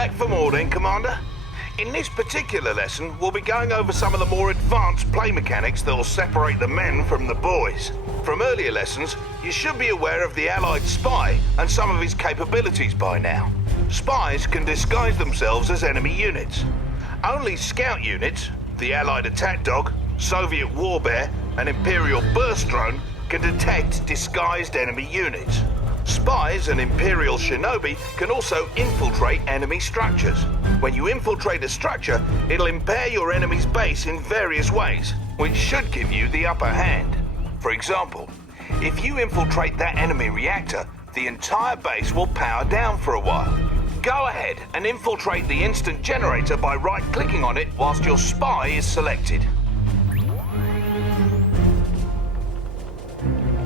back for more then, Commander? In this particular lesson, we'll be going over some of the more advanced play mechanics that will separate the men from the boys. From earlier lessons, you should be aware of the Allied spy and some of his capabilities by now. Spies can disguise themselves as enemy units. Only scout units, the Allied attack dog, Soviet warbear, and Imperial burst drone can detect disguised enemy units. Spies and Imperial shinobi can also infiltrate enemy structures. When you infiltrate a structure, it'll impair your enemy's base in various ways, which should give you the upper hand. For example, if you infiltrate that enemy reactor, the entire base will power down for a while. Go ahead and infiltrate the instant generator by right-clicking on it whilst your spy is selected.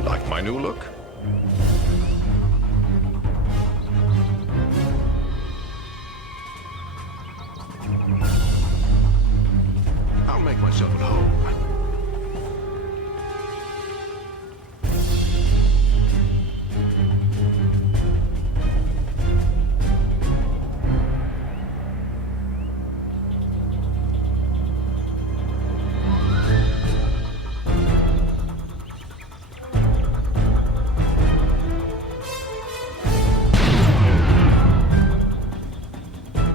Like my new look? I'll make myself at home.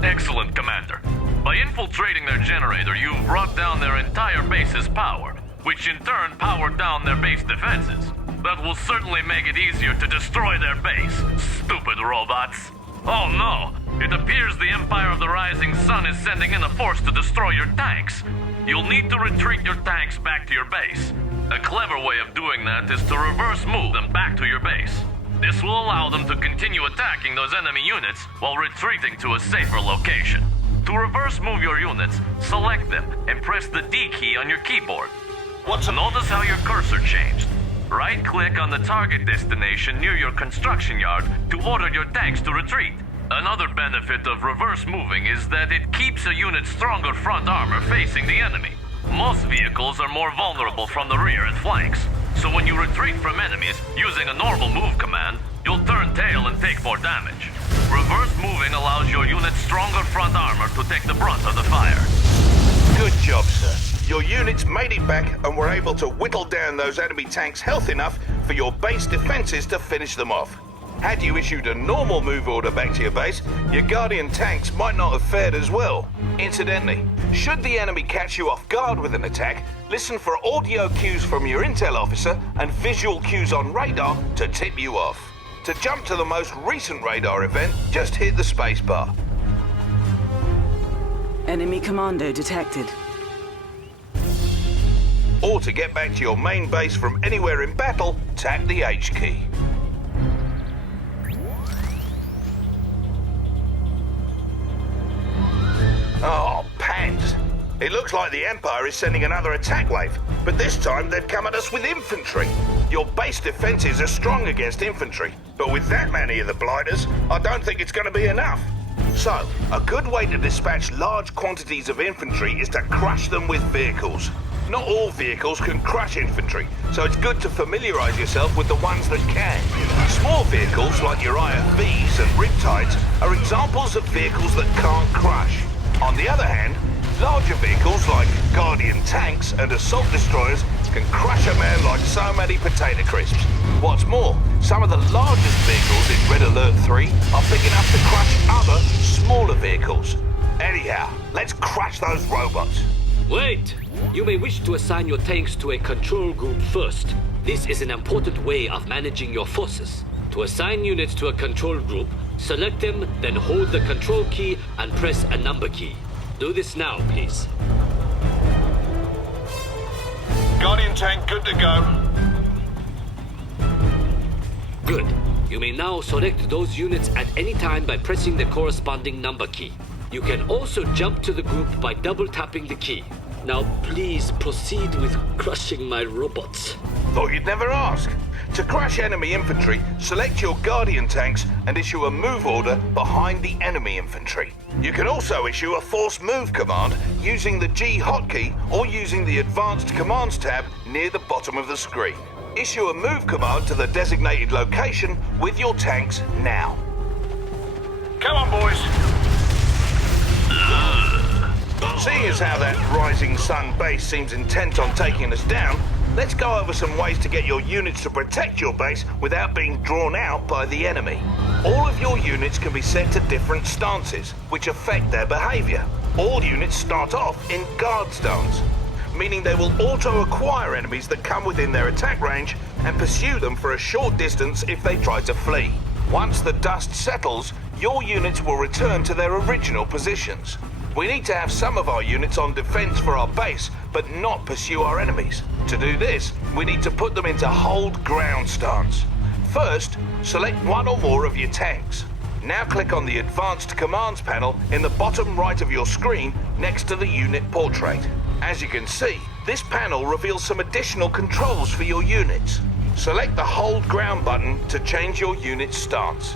Excellent, Commander. By infiltrating their generator, you've brought down their entire base's power, which in turn powered down their base defenses. That will certainly make it easier to destroy their base, stupid robots. Oh no! It appears the Empire of the Rising Sun is sending in a force to destroy your tanks. You'll need to retreat your tanks back to your base. A clever way of doing that is to reverse move them back to your base. This will allow them to continue attacking those enemy units while retreating to a safer location. To reverse move your units, select them and press the D key on your keyboard. Notice how your cursor changed. Right-click on the target destination near your construction yard to order your tanks to retreat. Another benefit of reverse moving is that it keeps a unit's stronger front armor facing the enemy. Most vehicles are more vulnerable from the rear and flanks, so when you retreat from enemies using a normal move command, you'll turn tail and take more damage. Reverse moving allows your unit's stronger front armor to take the brunt of the fire. Good job, sir. Your units made it back and were able to whittle down those enemy tanks' health enough for your base defenses to finish them off. Had you issued a normal move order back to your base, your Guardian tanks might not have fared as well. Incidentally, should the enemy catch you off guard with an attack, listen for audio cues from your intel officer and visual cues on radar to tip you off. To jump to the most recent radar event, just hit the spacebar. Enemy commando detected. Or to get back to your main base from anywhere in battle, tap the H key. Oh, pants. It looks like the Empire is sending another attack wave, but this time they've come at us with infantry. Your base defenses are strong against infantry, but with that many of the blighters, I don't think it's going to be enough. So, a good way to dispatch large quantities of infantry is to crush them with vehicles. Not all vehicles can crush infantry, so it's good to familiarize yourself with the ones that can. Small vehicles like your IFVs and Riptides are examples of vehicles that can't crush. On the other hand, larger vehicles like Guardian tanks and assault destroyers can crush a man like so many potato crisps. What's more, some of the largest vehicles in Red Alert 3 are big enough to crush other, smaller vehicles. Anyhow, let's crush those robots. Wait! You may wish to assign your tanks to a control group first. This is an important way of managing your forces. To assign units to a control group, select them, then hold the control key and press a number key. Do this now, please. Guardian tank good to go. Good. You may now select those units at any time by pressing the corresponding number key. You can also jump to the group by double-tapping the key. Now please proceed with crushing my robots. Thought you'd never ask. To crush enemy infantry, select your Guardian tanks and issue a move order behind the enemy infantry. You can also issue a force move command using the G hotkey or using the Advanced Commands tab near the bottom of the screen. Issue a move command to the designated location with your tanks now. Come on, boys. Seeing as how that Rising Sun base seems intent on taking us down, let's go over some ways to get your units to protect your base without being drawn out by the enemy. All of your units can be set to different stances, which affect their behavior. All units start off in guard stance, meaning they will auto-acquire enemies that come within their attack range and pursue them for a short distance if they try to flee. Once the dust settles, your units will return to their original positions. We need to have some of our units on defense for our base, but not pursue our enemies. To do this, we need to put them into hold ground stance. First, select one or more of your tanks. Now click on the Advanced Commands panel in the bottom right of your screen next to the unit portrait. As you can see, this panel reveals some additional controls for your units. Select the Hold Ground button to change your unit's stance.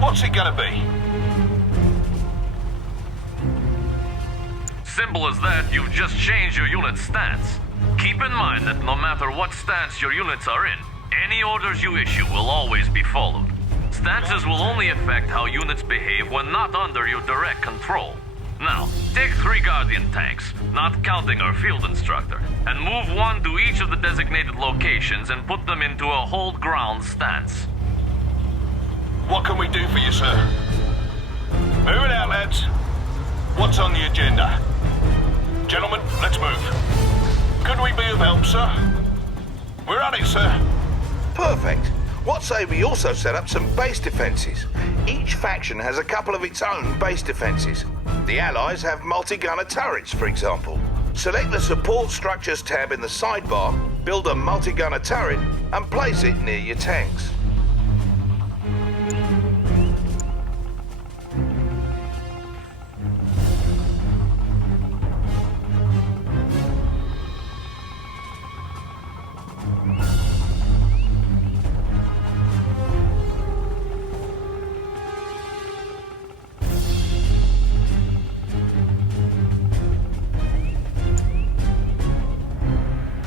What's it gonna be? Simple as that, you've just changed your unit's stance. Keep in mind that no matter what stance your units are in, any orders you issue will always be followed. Stances will only affect how units behave when not under your direct control. Now, take 3 Guardian tanks, not counting our field instructor, and move one to each of the designated locations and put them into a hold ground stance. What can we do for you, sir? Move it out, lads. What's on the agenda? Gentlemen, let's move. Could we be of help, sir? We're on it, sir. Perfect. What say we also set up some base defenses? Each faction has a couple of its own base defenses. The Allies have multi-gunner turrets, for example. Select the Support Structures tab in the sidebar, build a multi-gunner turret, and place it near your tanks.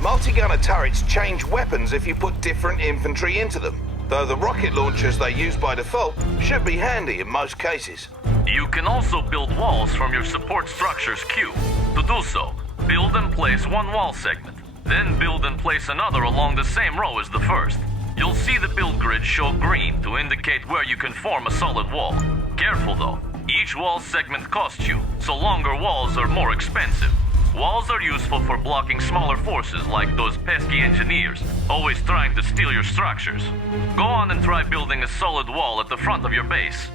Multi-gunner turrets change weapons if you put different infantry into them, though the rocket launchers they use by default should be handy in most cases. You can also build walls from your support structures queue. To do so, build and place one wall segment, then build and place another along the same row as the first. You'll see the build grid show green to indicate where you can form a solid wall. Careful though, each wall segment costs you, so longer walls are more expensive. Walls are useful for blocking smaller forces like those pesky engineers, always trying to steal your structures. Go on and try building a solid wall at the front of your base.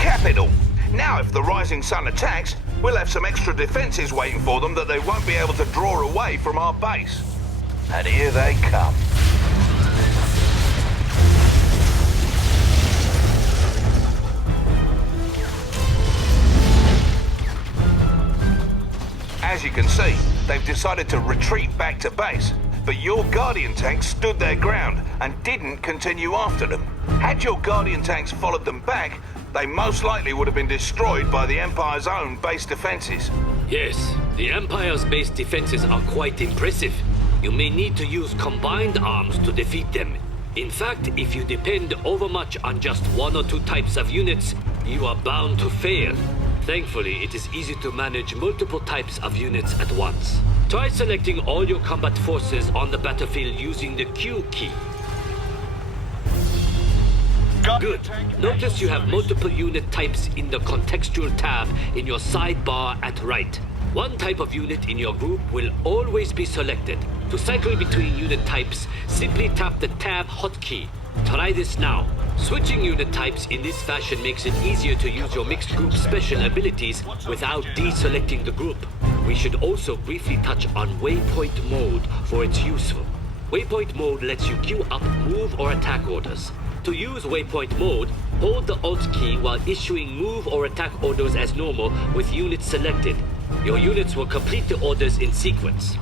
Capital! Now if the Rising Sun attacks, we'll have some extra defenses waiting for them that they won't be able to draw away from our base. And here they come. As you can see, they've decided to retreat back to base, but your Guardian tanks stood their ground and didn't continue after them. Had your Guardian tanks followed them back, they most likely would have been destroyed by the Empire's own base defenses. Yes, the Empire's base defenses are quite impressive. You may need to use combined arms to defeat them. In fact, if you depend overmuch on just 1 or 2 types of units, you are bound to fail. Thankfully, it is easy to manage multiple types of units at once. Try selecting all your combat forces on the battlefield using the Q key. Good. Notice you have multiple unit types in the contextual tab in your sidebar at right. One type of unit in your group will always be selected. To cycle between unit types, simply tap the tab hotkey. Try this now. Switching unit types in this fashion makes it easier to use your mixed group special abilities without deselecting the group. We should also briefly touch on waypoint mode for its useful. Waypoint mode lets you queue up move or attack orders. To use waypoint mode, hold the Alt key while issuing move or attack orders as normal with units selected. Your units will complete the orders in sequence.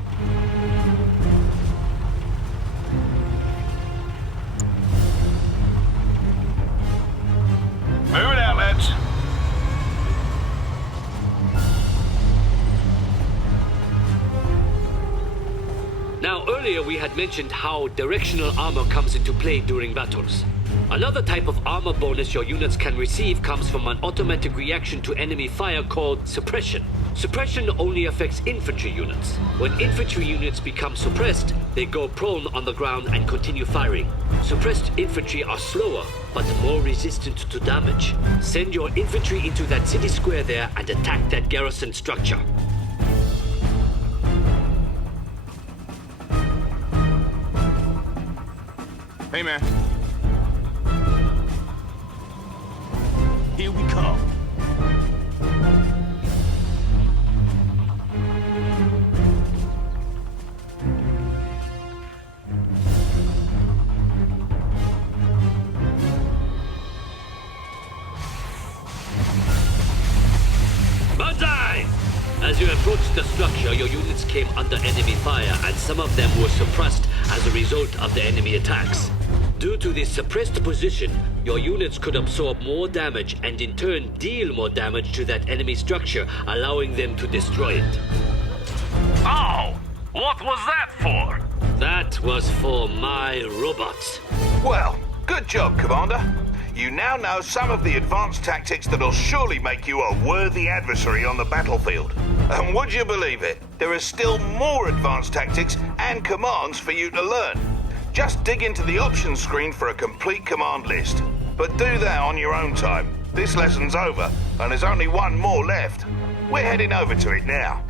Move it out, lads. Now, earlier we had mentioned how directional armor comes into play during battles. Another type of armor bonus your units can receive comes from an automatic reaction to enemy fire called suppression. Suppression only affects infantry units. When infantry units become suppressed, they go prone on the ground and continue firing. Suppressed infantry are slower, but more resistant to damage. Send your infantry into that city square there and attack that garrison structure. Hey, man. Here we come. Banzai! As you approached the structure, your units came under enemy fire, and some of them were suppressed as a result of the enemy attacks. Due to this suppressed position, your units could absorb more damage and in turn deal more damage to that enemy structure, allowing them to destroy it. Oh! What was that for? That was for my robots. Well, good job, Commander. You now know some of the advanced tactics that'll surely make you a worthy adversary on the battlefield. And would you believe it? There are still more advanced tactics and commands for you to learn. Just dig into the options screen for a complete command list. But do that on your own time. This lesson's over, and there's only one more left. We're heading over to it now.